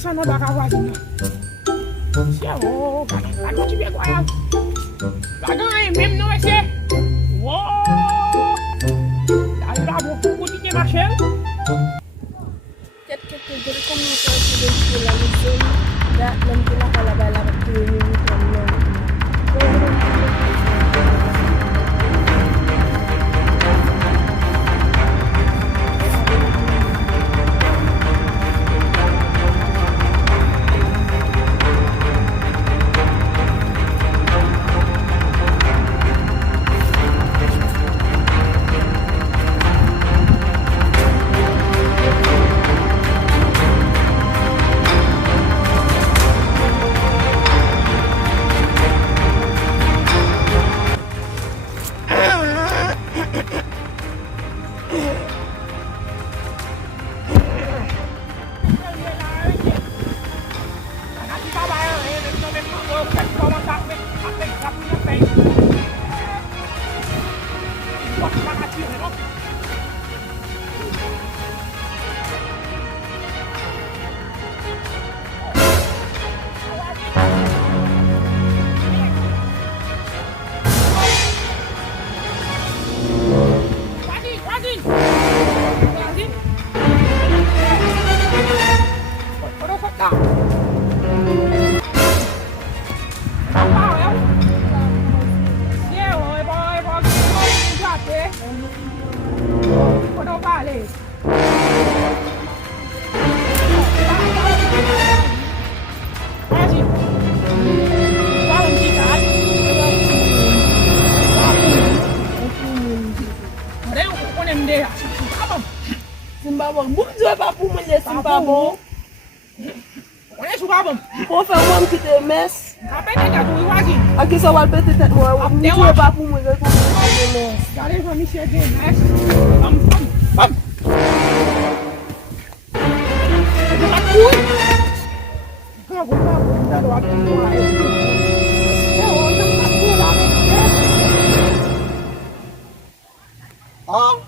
Sana baka wazin na. Siya o, ano si Bego ayaw? Baga nga yung meme no ese. Wow! Dahil labo, kuti niya Rachel. Ket jadi komunikasi dengan pulang itu enggak nantilah kalau balap dulu kan. Simbabong, muito é para pôr mulher simbabong. Olha isso, babão. Pour faire un petit mes. Apa yang dah tu wazin? Aqui só vai pedir tete moi. Muito é para pôr mulher com mes. Kali kami siapa mes? Bam. Aku. Kau dah doa tu lah. Oh.